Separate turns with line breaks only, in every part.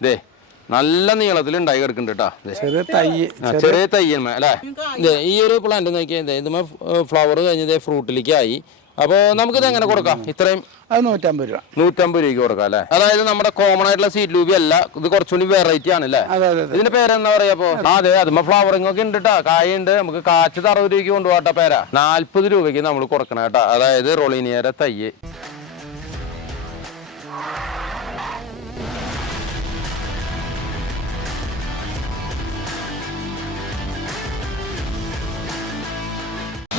ദേ നല്ല നീളത്തിൽ ഉണ്ടായി കിടക്കുന്നുണ്ട് കേട്ടോ
ചെറിയ തൈ
തയ്യന്മ അല്ലേ? ഈ ഒരു പ്ലാന്റ് നോക്കിയാൽ ഇതുമേ ഫ്ലവർ കഴിഞ്ഞത് ഫ്രൂട്ടിലേക്ക് ആയി അപ്പോൾ നമുക്കിത് എങ്ങനെ കൊടുക്കാം? ഇത്രയും
അത് നൂറ്റമ്പത് രൂപ.
നൂറ്റമ്പത് രൂപയ്ക്ക് കൊടുക്കാം അല്ലേ? അതായത് നമ്മുടെ കോമൺ ആയിട്ടുള്ള സീറ്റ് ലൂബി അല്ല ഇത് കുറച്ചുകൂടി വെറൈറ്റി ആണ് അല്ലേ?
അതെ അതെ അതെ.
ഇതിന്റെ പേരെന്താ പറയാ അപ്പൊ? ആ, അതെ അതുമ്പോ ഫ്ലവറിംഗ് ഒക്കെ ഉണ്ട് കേട്ടോ കായുണ്ട്. നമുക്ക് കാച്ചത് അറുപത് രൂപയ്ക്ക് കൊണ്ടുപോകട്ടെ പേര. നാല്പത് രൂപയ്ക്ക് നമ്മൾ കൊടുക്കണം കേട്ടോ അതായത് റൊളീനിയര തയ്യ്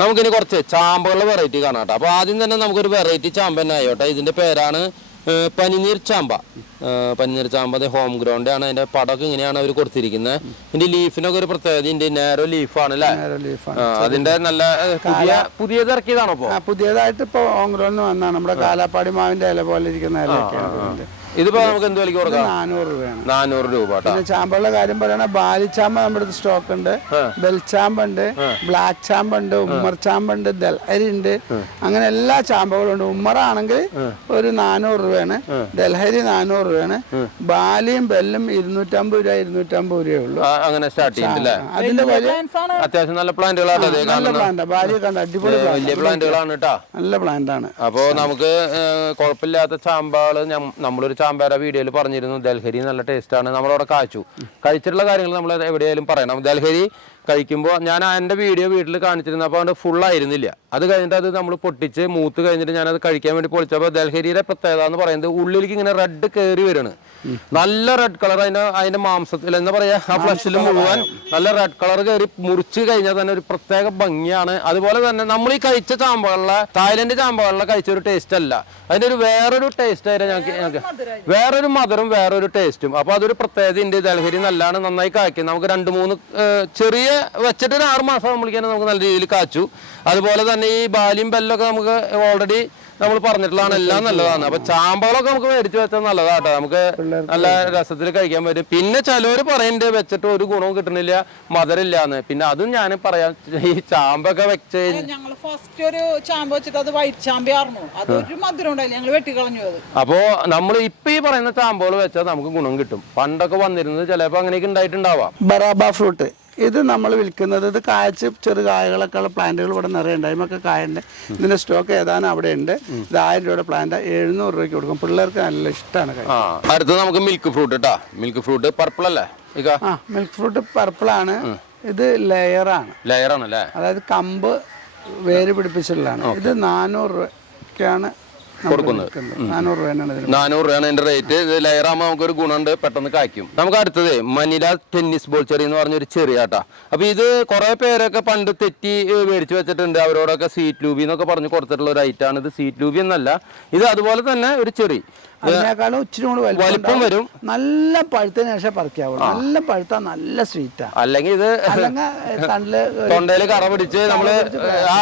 നമുക്കിനി കുറച്ച് ചാമ്പകളുടെ വെറൈറ്റി കാണാം കേട്ടോ. അപ്പൊ ആദ്യം തന്നെ നമുക്കൊരു വെറൈറ്റി ചാമ്പ തന്നെ ആയോട്ടെ ഇതിന്റെ പേരാണ് പനിനീർ ചാമ്പ. പനിനീർ ചാമ്പ അത് ഹോം ഗ്രൗണ്ട് ആണ്. അതിന്റെ പടമൊക്കെ ഇങ്ങനെയാണ് അവർ കൊടുത്തിരിക്കുന്നത് ഇതിന്റെ ലീഫിനൊക്കെ ഒരു പ്രത്യേകത ഇതിന്റെ നാരോ ലീഫാണ് അല്ലേ അതിന്റെ നല്ല പുതിയ പുതിയത് ഇറക്കിയതാണോ ഇപ്പൊ?
ഹോം പുതിയതായിട്ട് ഇപ്പോൾ ഓങ്ക്രോന്ന് വന്നാണ്. നമ്മുടെ കാലാപ്പാടി മാവിന്റെ ഇല പോലെ ഇരിക്കുന്ന ഇലയൊക്കെയാണ്.
ഇതിപ്പോ നമുക്ക് എന്ത് വിലക്ക് കൊടുക്കാം?
നാനൂറ് രൂപയാണ്.
നാനൂറ് രൂപ
പിന്നെ ചാമ്പകളുടെ കാര്യം പറയണ ബാലിച്ചാമ്പ നമ്മുടെ അടുത്ത് സ്റ്റോക്ക് ഉണ്ട് ബെൽച്ചാമ്പുണ്ട് ബ്ലാക്ക് ചാമ്പ ഉണ്ട് ഉമ്മർ ചാമ്പ ഉണ്ട് ദൽഹരി ഉണ്ട് അങ്ങനെ എല്ലാ ചാമ്പകളും ഉണ്ട്. ഉമ്മറാണെങ്കിൽ ഒരു നാനൂറ് രൂപയാണ്. ദൽഹരി നാനൂറ് രൂപയാണ്. ബാലിയും ബെല്ലും ഇരുന്നൂറ്റമ്പത് രൂപ ഇരുന്നൂറ്റമ്പത് രൂപയേ ഉള്ളൂ.
അങ്ങനെ സ്റ്റാർട്ട് ചെയ്യുന്നില്ലേ
അതിന്റെ വലിയ
അത്യാവശ്യം നല്ല പ്ലാന്റുകളാണ്
ബാലി കണ്ട അടിപൊളി.
വലിയ പ്ലാന്റുകളാണ് കേട്ടോ.
നല്ല പ്ലാന്റ് ആണ്.
അപ്പോൾ നമുക്ക് കുഴപ്പമില്ലാത്ത ചാമ്പകൾ നമ്മളൊരു ചാമ്പേര വീഡിയോയിൽ പറഞ്ഞിരുന്നു. ദൽഹരി നല്ല ടേസ്റ്റ് ആണ്. നമ്മളവിടെ കാച്ചു കഴിച്ചിട്ടുള്ള കാര്യങ്ങൾ നമ്മൾ എവിടെയായാലും പറയണം. ദൽഹരി കഴിക്കുമ്പോൾ ഞാൻ എന്റെ വീഡിയോ വീട്ടിൽ കാണിച്ചിരുന്നപ്പോൾ അത് full ആയിരുന്നില്ല. അത് കഴിഞ്ഞിട്ട് അത് നമ്മൾ പൊട്ടിച്ച് മൂത്ത് കഴിഞ്ഞിട്ട് ഞാനത് കഴിക്കാൻ വേണ്ടി പൊളിച്ചപ്പോൾ ദൽഹരിയുടെ പ്രത്യേകത എന്ന് പറയുന്നത് ഉള്ളിലേക്ക് ഇങ്ങനെ റെഡ് കയറി വരാണ്. നല്ല റെഡ് കളർ അതിന്റെ അതിന്റെ മാംസത്തിൽ എന്താ പറയുക ആ ഫ്ലഷിൽ മുഴുവൻ നല്ല റെഡ് കളർ കയറി മുറിച്ച് കഴിഞ്ഞാൽ തന്നെ ഒരു പ്രത്യേക ഭംഗിയാണ്. അതുപോലെ തന്നെ നമ്മൾ ഈ കഴിച്ച ചാമ്പകളിലെ തായ്ലൻഡ് ചാമ്പകളിലെ കഴിച്ച ഒരു ടേസ്റ്റ് അല്ല. അതിന്റെ ഒരു വേറൊരു ടേസ്റ്റ് ആയിരുന്നു ഞങ്ങൾക്ക് ഞങ്ങൾക്ക് വേറൊരു മധുരം വേറൊരു ടേസ്റ്റും അപ്പോൾ അതൊരു പ്രത്യേകത ഉണ്ട് ദൽഹരി നല്ലതാണ് നന്നായി കായ്ക്കും. നമുക്ക് രണ്ട് മൂന്ന് ഏർ, ചെറിയ വെച്ചിട്ട് ഒരു ആറ് മാസം ആകുമ്പോഴേക്കും നമുക്ക് നല്ല രീതിയിൽ കാച്ചു. അതുപോലെ തന്നെ ഈ ബാലിയും ബെല്ലൊക്കെ നമുക്ക് ഓൾറെഡി നമ്മൾ പറഞ്ഞിട്ടുള്ളതാണ് എല്ലാം നല്ലതാണ്. അപ്പൊ ചാമ്പകളൊക്കെ നമുക്ക് മേടിച്ചു വെച്ചാൽ നല്ലതാട്ടോ. നമുക്ക് നല്ല രസത്തിൽ കഴിക്കാൻ പറ്റും. പിന്നെ ചിലവര് പറയുന്നുണ്ട് വെച്ചിട്ട് ഒരു ഗുണവും കിട്ടണില്ല മധുരമില്ലാന്ന്. പിന്നെ അതും ഞാൻ പറയാം ഈ ചാമ്പൊക്കെ വെച്ച്
ഞങ്ങൾ ഫസ്റ്റ് ഒരു ചാമ്പ വെച്ചിട്ട് അത് വൈറ്റ് ചാമ്പയായിരുന്നു അത് ഒരു മധുരം ഉണ്ടായില്ല ഞങ്ങൾ വെട്ടിക്കളഞ്ഞു അത്.
അപ്പോ നമ്മൾ ഇപ്പൊ ഈ പറയുന്ന ചാമ്പകൾ വെച്ചാൽ നമുക്ക് ഗുണം കിട്ടും. പണ്ടൊക്കെ വന്നിരുന്നത് ചിലപ്പോ അങ്ങനെയൊക്കെ ഉണ്ടായിട്ടുണ്ടാവാം.
ബറാബ ഫ്രൂട്ട്. ഇത് നമ്മൾ വിൽക്കുന്നത് ഇത് കായ്ച്ച് ചെറു കായകളൊക്കെ ഉള്ള പ്ലാന്റുകൾ ഇവിടെ നിറയെ ഉണ്ട്. അതിമൊക്കെ കായുണ്ട്. ഇതിന്റെ സ്റ്റോക്ക് ഏതാനും അവിടെ ഉണ്ട് ഇത് ആയിരം രൂപയുടെ പ്ലാന്റ് എഴുന്നൂറ് രൂപയ്ക്ക് കൊടുക്കും. പിള്ളേർക്ക് നല്ല ഇഷ്ടമാണ്
അടുത്തത് നമുക്ക് മിൽക്ക് ഫ്രൂട്ട് കേട്ടോ മിൽക്ക് ഫ്രൂട്ട് പർപ്പിൾ അല്ലേ?
ആ മിൽക്ക് ഫ്രൂട്ട് പർപ്പിളാണ് ഇത് ലെയറാണ്
ലെയർ ആണല്ലേ?
അതായത് കമ്പ് വേര് പിടിപ്പിച്ചിട്ടുള്ളതാണ്. ഇത് നാനൂറ് രൂപയ്ക്കാണ്
കൊടുക്കുന്നത്.
നാനൂറ് രൂപയാണ്
ഇതിന്റെ റേറ്റ് ഇത് ലെയറാകുമ്പോൾ നമുക്ക് ഒരു ഗുണമുണ്ട്. പെട്ടെന്ന് കായ്ക്കും. നമുക്ക് അടുത്തത് മനില ടെന്നീസ് ബോൾ ചെറി എന്ന് പറഞ്ഞൊരു ചെറിയ ആട്ടാ. അപ്പൊ ഇത് കുറെ പേരൊക്കെ പണ്ട് തെറ്റി മേടിച്ചു വെച്ചിട്ടുണ്ട്. അവരോടൊക്കെ സീറ്റ് ലൂബി എന്നൊക്കെ പറഞ്ഞ് കൊടുത്തിട്ടുള്ള ഒരു ഐറ്റാണ് ഇത്. സീറ്റ് ലൂബി എന്നല്ല. ഇത് അതുപോലെ തന്നെ ഒരു ചെറി.
അതിനേക്കാളും ഇച്ചിരി കൂടി വലിപ്പം
വരും.
നല്ല പഴുത്തതിന് ശേഷം പറിക്കാവുള്ളൂ നല്ല പഴുത്ത നല്ല സ്വീറ്റാ.
അല്ലെങ്കിൽ ഇത് തൊണ്ടയിൽ കറ പിടിച്ച് നമ്മൾ ആ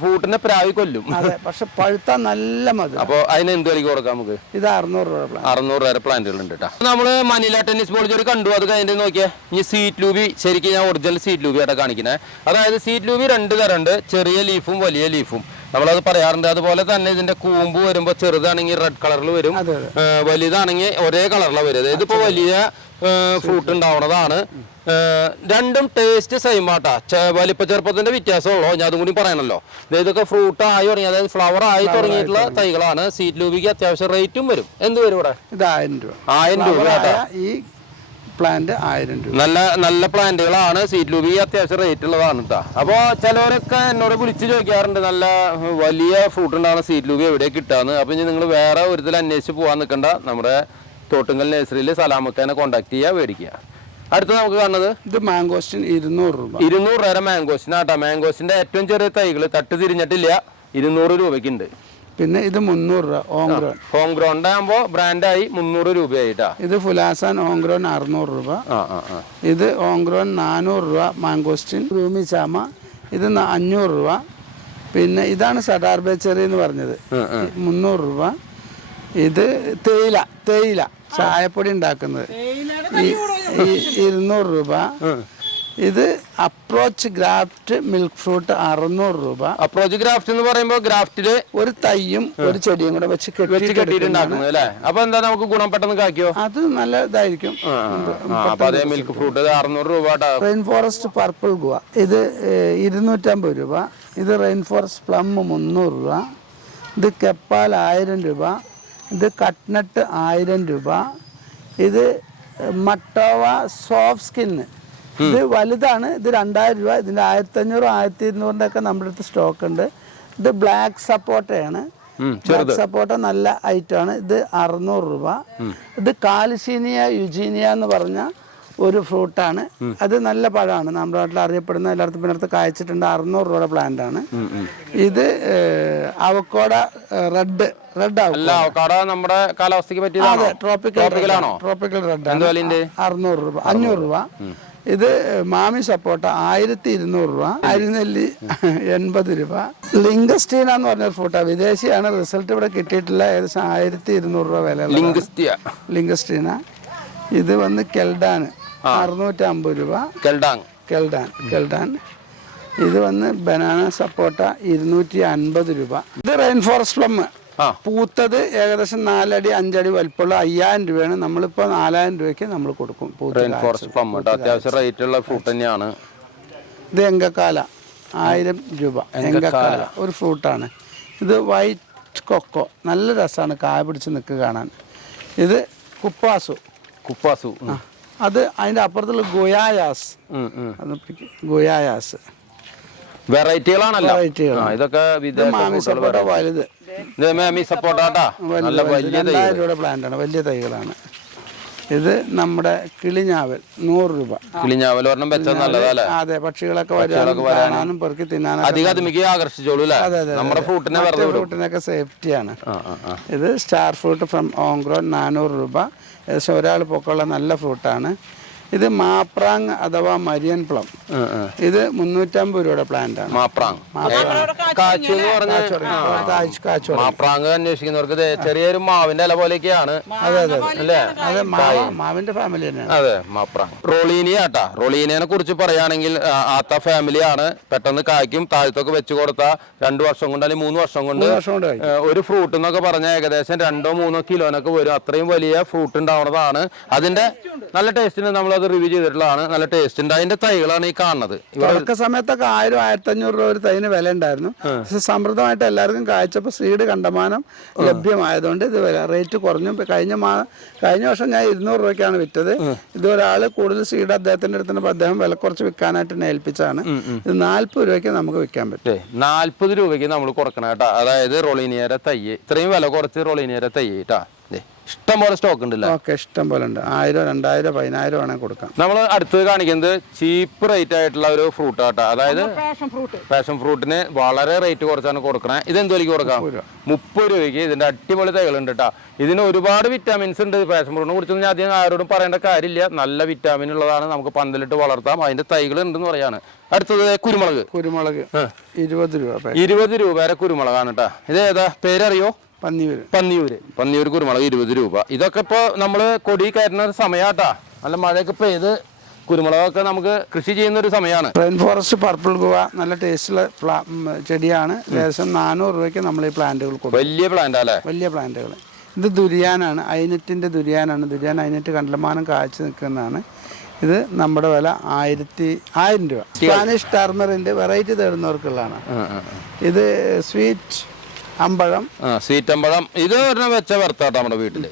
ഫ്രൂട്ടിന്റെ പ്രാവി കൊല്ലും.
അതെ പക്ഷെ പഴുത്ത നല്ല മതി
അപ്പൊ അതിന് എന്ത് വിലക്ക് കൊടുക്കാം നമുക്ക്?
ഇത് അറുന്നൂറ് രൂപ
അറുന്നൂറ് രൂപ പ്ലാന്റുകൾ ഉണ്ട് കേട്ടോ നമ്മൾ മനില ടെന്നീസ് ബോൾ ജോലി കണ്ടു. അത് കഴിഞ്ഞിട്ട് നോക്കിയേ. ഇനി സീറ്റ് ലൂബി ശരിക്കും ഞാൻ ഒറിജിനൽ സീറ്റ് ലൂബി ആയിട്ട് കാണിക്കുന്നത് അതായത് സീറ്റ് ലൂബി രണ്ട് തരമുണ്ട്. ചെറിയ ലീഫും വലിയ ലീഫും നമ്മളത് പറയാറുണ്ട്. അതുപോലെ തന്നെ ഇതിന്റെ കൂമ്പ് വരുമ്പോൾ ചെറുതാണെങ്കിൽ റെഡ് കളറിൽ വരും. വലുതാണെങ്കിൽ ഒരേ കളറിലാണ് വരും അതായത് ഇപ്പോൾ വലിയ ഫ്രൂട്ട് ഉണ്ടാവുന്നതാണ്. രണ്ടും ടേസ്റ്റ് സെയിം ആട്ടാ. വലിപ്പ ചെറുപ്പത്തിന്റെ വ്യത്യാസമുള്ളൂ. ഞാൻ അതും കൂടി പറയണല്ലോ. ഇതൊക്കെ ഫ്രൂട്ട് ആയി തുടങ്ങി. അതായത് ഫ്ലവർ ആയി തുടങ്ങിയിട്ടുള്ള തൈകളാണ്. സീറ്റ് ലൂബിക്ക് അത്യാവശ്യം റേറ്റും വരും. എന്ത് വരും ഇവിടെ?
ആയിരം രൂപ.
ആയിരം രൂപ
ഈ പ്ലാന്റ് ആയിരം രൂപ.
നല്ല നല്ല പ്ലാന്റുകളാണ് സീറ്റ് ലൂബി അത്യാവശ്യം റേറ്റ് ഉള്ളതാണ് കേട്ടോ അപ്പോൾ ചിലവരൊക്കെ എന്നോട് വിളിച്ച് ചോദിക്കാറുണ്ട് നല്ല വലിയ ഫ്രൂട്ട് ഉണ്ടാകുന്ന സീറ്റ് ലൂബി എവിടെ കിട്ടാന്ന്. അപ്പോൾ ഇനി നിങ്ങൾ വേറെ ഒരുത്തിൽ അന്വേഷിച്ച് പോകാൻ നിൽക്കണ്ട നമ്മുടെ തോട്ടുങ്കൽ നഴ്സറിയിൽ സലാമത്തേനെ കോൺടാക്ട് ചെയ്യുക മേടിക്കുക അടുത്ത നമുക്ക് കാണുന്നത്?
ഇത് മാംഗോസ്റ്റിൻ ഇരുന്നൂറ് രൂപ.
ഇരുന്നൂറ് രൂപ മാംഗോസിനാട്ടോ മാംഗോസിന്റെ ഏറ്റവും ചെറിയ തൈകൾ തട്ട് തിരിഞ്ഞിട്ടില്ല. ഇരുന്നൂറ് രൂപയ്ക്കുണ്ട്.
പിന്നെ ഇത് മുന്നൂറ് രൂപ
ഹോം ഗ്രൗണ്ട് ആകുമ്പോൾ ബ്രാൻഡായി മുന്നൂറ് രൂപയായിട്ടാ.
ഇത് ഫുലാസാൻ ഓങ്ക്രോൻ അറുന്നൂറ് രൂപ.
ആ ആ ഗ്രോൺ
ഇത് ഓങ്ക്രോൻ നാനൂറ് രൂപ മാങ്കോസ്റ്റിൻ റൂമി ചാമ ഇത് അഞ്ഞൂറ് രൂപ. പിന്നെ ഇതാണ് സഡാർ ബേച്ചറി എന്ന് പറഞ്ഞത്. മുന്നൂറ് രൂപ. ഇത് തേയില തേയില ചായപ്പൊടി ഉണ്ടാക്കുന്നത്. ഇരുന്നൂറ് രൂപ. ഇത് അപ്രോച്ച് ഗ്രാഫ്റ്റ് മിൽക്ക് ഫ്രൂട്ട് അറുന്നൂറ് രൂപ.
അപ്രോച്ച് ഗ്രാഫ്റ്റ് എന്ന് പറയുമ്പോൾ ഗ്രാഫ്റ്റിൽ
ഒരു തൈയും ഒരു ചെടിയും കൂടെ വെച്ച്
വെച്ച് കെട്ടിയിട്ടുണ്ടാക്കുന്നത് അല്ലേ? അപ്പൊ എന്താ നമുക്ക് ഗുണം പെട്ടെന്ന് കാക്കിയോ
അത് നല്ല ഇതായിരിക്കും.
അതേ മിൽക്ക് ഫ്രൂട്ട് അറുന്നൂറ് രൂപ.
Rain forest purple guava. ഇത് ഇരുന്നൂറ്റമ്പത് രൂപ. ഇത് റെയിൻ ഫോറസ്റ്റ് പ്ലം മുന്നൂറ് രൂപ. ഇത് കെപ്പാൽ ആയിരം രൂപ. ഇത് കട്ട്നട്ട് ആയിരം രൂപ. ഇത് മട്ടോവ സോഫ്റ്റ് സ്കിന്ന് ഇത് വലുതാണ്. ഇത് രണ്ടായിരം രൂപ. ഇതിന്റെ ആയിരത്തി അഞ്ഞൂറും ആയിരത്തി ഇരുന്നൂറിന്റെ ഒക്കെ നമ്മുടെ അടുത്ത് സ്റ്റോക്ക് ഉണ്ട് ഇത് ബ്ലാക്ക് സപ്പോട്ടയാണ്.
ഉം,
ബ്ലാക്ക് സപ്പോട്ട നല്ല ഐറ്റമാണ് ഇത് അറുന്നൂറ് രൂപ. ഇത് കാലിസീനിയ യുജീനിയ എന്ന് പറഞ്ഞ ഒരു ഫ്രൂട്ടാണ്. അത് നല്ല പഴമാണ്. നമ്മുടെ നാട്ടിൽ അറിയപ്പെടുന്ന എല്ലായിടത്തും പിന്നെ കായച്ചിട്ടുണ്ട്. അറുന്നൂറ് രൂപയുടെ പ്ലാന്റ് ആണ്. ഇത് അവക്കോട റെഡ്. Red
avocado. നമ്മുടെ കാലാവസ്ഥയ്ക്ക് പറ്റിയ
ട്രോപ്പിക്കൽ ട്രോപ്പിക്കൽ റെഡ് അറുന്നൂറ് രൂപ. അഞ്ഞൂറ് രൂപ. ഇത് മാമി സപ്പോട്ട ആയിരത്തി ഇരുന്നൂറ് രൂപ അരിനെല്ലി എൺപത് രൂപ. ലിംഗസ്റ്റീന എന്ന് പറഞ്ഞ ഫ്രൂട്ടാണ് വിദേശിയാണ്. റിസൾട്ട് ഇവിടെ കിട്ടിയിട്ടില്ല. ഏകദേശം ആയിരത്തി ഇരുന്നൂറ് രൂപ വില ലിംഗസ്റ്റീന. ഇത് വന്ന് കെൽഡാൻ. അറുന്നൂറ്റി അമ്പത് രൂപ.
കെൽഡാൻ
കെൽഡാൻ. കെൽഡാൻ. ഇത് വന്ന് ബനാന സപ്പോട്ട ഇരുന്നൂറ്റി അൻപത് രൂപ. ഇത് റെയിൻ ഫോറസ്റ്റ് പ്ലം. പൂത്തത് ഏകദേശം നാലടി അഞ്ചടി വലിപ്പമുള്ള അയ്യായിരം രൂപയാണ്. നമ്മളിപ്പോൾ നാലായിരം രൂപയ്ക്ക് നമ്മൾ കൊടുക്കും
ഫോറസ്റ്റ് പ്ലം അത്യാവശ്യം ഫ്രൂട്ട് തന്നെയാണ്.
ഇത് എങ്കക്കാല. ആയിരം രൂപ. എങ്കക്കാല. ഒരു ഫ്രൂട്ടാണ് ഇത് വൈറ്റ് കൊക്കോ നല്ല രസമാണ് കായ പിടിച്ച് നിൽക്കുക കാണാൻ. ഇത് കുപ്പാസു.
കുപ്പാസു.
അത് അതിന്റെ അപ്പുറത്തുള്ള ഗുയായാസ്. അത് ഗുയായാസ്.
വെറൈറ്റികളാണല്ലോ. ഇതൊക്കെ
ഇത്
വിദേശ.
വലുത്.
ഇത് മാമി നല്ല വലിയ തൈ
വലിയ തൈകളാണ്. ഇത് നമ്മുടെ കിളിഞ്ഞാവൽ നൂറ് രൂപ.
കിളിഞ്ഞാവൽ ഒരെണ്ണം വെച്ചത് നല്ലതല്ലേ?
അതെ പക്ഷികളൊക്കെ വരാനും പെറുക്കി തിന്നാനും
അധികം അതുമിക്ക് ആകർഷിച്ചോളൂ നമ്മുടെ ഫ്രൂട്ടിനെ
ഫ്രൂട്ടിനൊക്കെ സേഫ്റ്റിയാണ്. ഇത് സ്റ്റാർ ഫ്രൂട്ട് ഫ്രം ഓങ്ക്രോൺ നാനൂറ് രൂപ. ഏകദേശം ഒരാൾ പൊക്കമുള്ള നല്ല ഫ്രൂട്ടാണ്. ഇത് മാപ്രാങ് അഥവാ മരിയൻ പ്ലം. ഇത് മുന്നൂറ്റമ്പത് രൂപയുടെ പ്ലാന്റ് ആണ്.
മാപ്രാങ്. കാച്ചു എന്ന് പറഞ്ഞ
കാച്ചു കാച്ചു
മാപ്രാങ് അന്വേഷിക്കുന്നവർക്ക് ചെറിയൊരു മാവിന്റെ ഇല പോലെയൊക്കെയാണ്. അതെ
അതെ അല്ലേ? അതെ മാവിന്റെ ഫാമിലി തന്നെയാണ്.
അതെ മാപ്രാങ്. റോളീനിയ ആട്ടാ. റോളീനിയെ കുറിച്ച് പറയുകയാണെങ്കിൽ ആത്ത ഫാമിലിയാണ് പെട്ടെന്ന് കായ്ക്കും താഴത്തൊക്കെ വെച്ച് കൊടുത്ത രണ്ടു വർഷം കൊണ്ട് അല്ലെങ്കിൽ മൂന്ന് വർഷം കൊണ്ട് ഒരു ഫ്രൂട്ട് എന്നൊക്കെ പറഞ്ഞാൽ ഏകദേശം രണ്ടോ മൂന്നോ കിലോനൊക്കെ വരും. അത്രയും വലിയ ഫ്രൂട്ട് ഉണ്ടാവുന്നതാണ് അതിന്റെ നല്ല ടേസ്റ്റിന് നമ്മളത് റിവ്യൂ ചെയ്തിട്ടുള്ളതാണ്. നല്ല ടേസ്റ്റ് ഉണ്ട്. അതിന്റെ തൈകളാണ് ഈ കാണുന്നത്. ഇവർക്ക്
തുടക്ക സമയത്തൊക്കെ ആയിരം ആയിരത്തി അഞ്ഞൂറ് രൂപ ഒരു തൈന് വില ഉണ്ടായിരുന്നു. പക്ഷെ സമൃദ്ധമായിട്ട് എല്ലാവർക്കും കാഴ്ചപ്പോൾ സീഡ് കണ്ടമാനം ലഭ്യമായതുകൊണ്ട് ഇത് വില റേറ്റ് കുറഞ്ഞു. കഴിഞ്ഞ മാ കഴിഞ്ഞ വർഷം ഞാൻ ഇരുന്നൂറ് രൂപയ്ക്കാണ് വിറ്റത്. ഇത് ഒരാൾ കൂടുതൽ സീഡ് അദ്ദേഹത്തിന്റെ അടുത്ത് അദ്ദേഹം വില കുറച്ച് വിൽക്കാനായിട്ട് എന്നെ ഏൽപ്പിച്ചാണ് ഇത് നാല്പത് രൂപയ്ക്ക് നമുക്ക് വിൽക്കാൻ പറ്റും.
നാല്പത് രൂപയ്ക്ക് നമ്മൾ കുറക്കണം കേട്ടോ. അതായത് റൊളീനിയര തൈ ഇത്രയും വില കുറച്ച് റൊളീനിയര തൈ കേട്ടാ. ഇഷ്ടം പോലെ സ്റ്റോക്ക് ഉണ്ടല്ലോ?
ഓക്കെ ഇഷ്ടം പോലെ ഉണ്ട്. ആയിരം രണ്ടായിരം പതിനായിരം വേണമെങ്കിൽ കൊടുക്കാം.
നമ്മൾ അടുത്തത് കാണിക്കുന്നത് ചീപ്പ് റേറ്റ് ആയിട്ടുള്ള ഒരു ഫ്രൂട്ട് ആട്ടോ. അതായത്
പാഷൻ ഫ്രൂട്ട്
പാഷൻ ഫ്രൂട്ടിന് വളരെ റേറ്റ് കുറച്ചാണ് കൊടുക്കണേ. ഇത് എന്ത് വിലയ്ക്ക് കൊടുക്കാം? മുപ്പത് രൂപയ്ക്ക്. ഇതിന്റെ അടിപൊളി തൈകളുണ്ട് കേട്ടോ ഇതിന് ഒരുപാട് വിറ്റാമിൻസ് ഉണ്ട് പാഷൻ ഫ്രൂട്ടിനെ കുറിച്ചൊന്നും ഞാൻ അധികം ആരോടും പറയേണ്ട കാര്യമില്ല. നല്ല വിറ്റാമിൻ ഉള്ളതാണ്. നമുക്ക് പന്തലിട്ട് വളർത്താം. അതിന്റെ തൈകൾ ഉണ്ടെന്ന് പറയാണ്. അടുത്തത് കുരുമുളക്.
കുരുമുളക്. ഇരുപത് രൂപ
ഇരുപത് രൂപ വരെ കുരുമുളകാണ് കേട്ടോ ഇത് ഏതാ പേരറിയോ?
പന്നിയൂര്.
പന്നിയൂര്. പന്നിയൂർ കുരുമുളക് ഇരുപത് രൂപ. ഇതൊക്കെ ഇപ്പോൾ നമ്മൾ കൊടി കയറുന്ന ഒരു സമയാട്ടാ. നല്ല മഴയൊക്കെ പെയ്ത് കുരുമുളകൊക്കെ നമുക്ക് കൃഷി ചെയ്യുന്ന ഒരു സമയമാണ്
റെയിൻ ഫോറസ്റ്റ് പർപ്പിൾ ഗുവ നല്ല ടേസ്റ്റുള്ള പ്ലാ- ചെടിയാണ്. ഏകദേശം നാനൂറ് രൂപയ്ക്ക് നമ്മൾ ഈ പ്ലാന്റുകൾ കൊടുക്കും.
വലിയ പ്ലാന്റ് അല്ലേ
വലിയ പ്ലാന്റുകൾ ഇത് ദുരിയാനാണ്. അയിനറ്റിന്റെ ദുരിയാനാണ്. ദുരിയാൻ അയിനറ്റ് കണ്ടമാനം കാഴ്ച നിൽക്കുന്നതാണ്. ഇത് നമ്മുടെ വില ആയിരത്തി ആയിരം രൂപ. സ്പാനിഷ് ടർമറിന്റെ വെറൈറ്റി തേടുന്നവർക്കുള്ളതാണ്. ഇത് സ്വീറ്റ് അമ്പഴം.
സീറ്റമ്പഴം. ഇത് ഒരെണ്ണം വെച്ച വെറുത്താട്ടോ നമ്മുടെ വീട്ടിൽ.